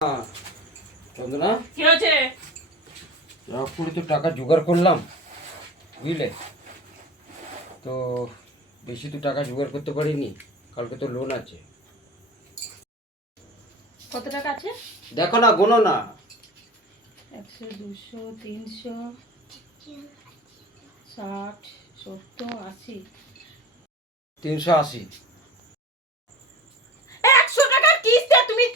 চন্দনা কি হয়েছে? করে তো টাকা জোগাড় করলাম, বুঝলে তো। বেশি তো টাকা জোগাড় করতে পারিনি, কালকে তো লোন আছে। কত টাকা আছে? দেখো না, গোনো না। 100, 200, 300, 60, 70, 80। 380। 100 টাকার কিস্তি তুমি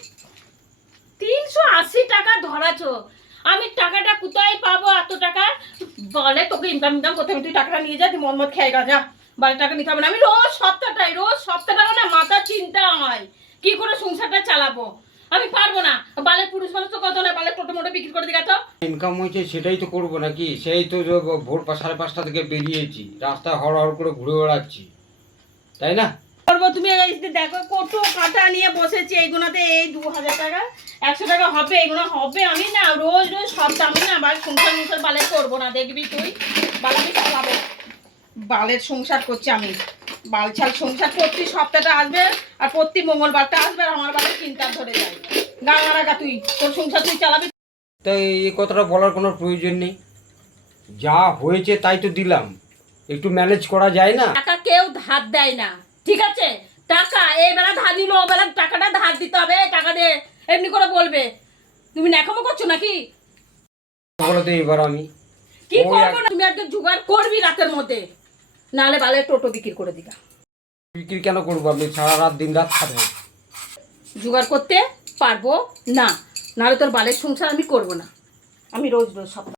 380 টাকা ধরাছো। আমি টাকাটা কোথায় পাবো এত টাকা? বলে তোকে ইনকাম করতে হবে, তুই টাকাটা নিয়ে যা, তুই মন খেয়ে যা। বাড়ির টাকা নিতে হবে না। আমি রোজ সপ্তাহটা না মাথা চিন্তা হয় কি করে সংসারটা চালাবো। আমি পারবো না। বালের পুরুষ মানুষ তো কত না, বালের টোটো মোটো বিক্রি করে দিগা তো ইনকাম হয়েছে সেটাই তো করবো নাকি? সেই তো ভোর 5:30 থেকে বেরিয়েছি, রাস্তায় হড় করে ঘুরে বেড়াচ্ছি, তাই না? করবো। তুমি দেখো কত কাটা নিয়ে বসেছি, এইগুলোতে এই 2000 টাকা 100 টাকা হবে, এগুলো হবে। আমি না রোজ সপ্তাহ আমি না সংসার বালের করবো না, দেখবি তুই বালামি চালাবো। বালের সংসার করছি আমি, বালছাল সংসার করছি। সপ্তাহটা আসবে আর প্রতি মঙ্গলবারটা আসবে আর আমার বালের চিন্তা ধরে যায়। গাঙারাগা তুই তোর সংসার তুই চালাবি। তাই এই কথাটা বলার কোনো প্রয়োজন নেই, যা হয়েছে তাই তো দিলাম, একটু ম্যানেজ করা যায় না? টাকা কেউ ধার দেয় না, ঠিক আছে? টাকা এই বেলা ধার দিল, ও বেলা টাকাটা ধার দিতে হবে। টাকা দে এমনি করে বলবে। তুমি ন্যাকামো করছো নাকি? বলো তো এবার আমি কি করবো না? তুমি একটু জোগাড় করবি রাতের মধ্যে, নাহলে বালে টোটো বিক্রি করে দিবা। বিক্রি কেন করবো? আমি সারা রাত দিন রাত খাবো। জোগাড় করতে পারবো না, নাহলে তোর বালের সংসার আমি করবো না। আমি রোজ সপ্তাহ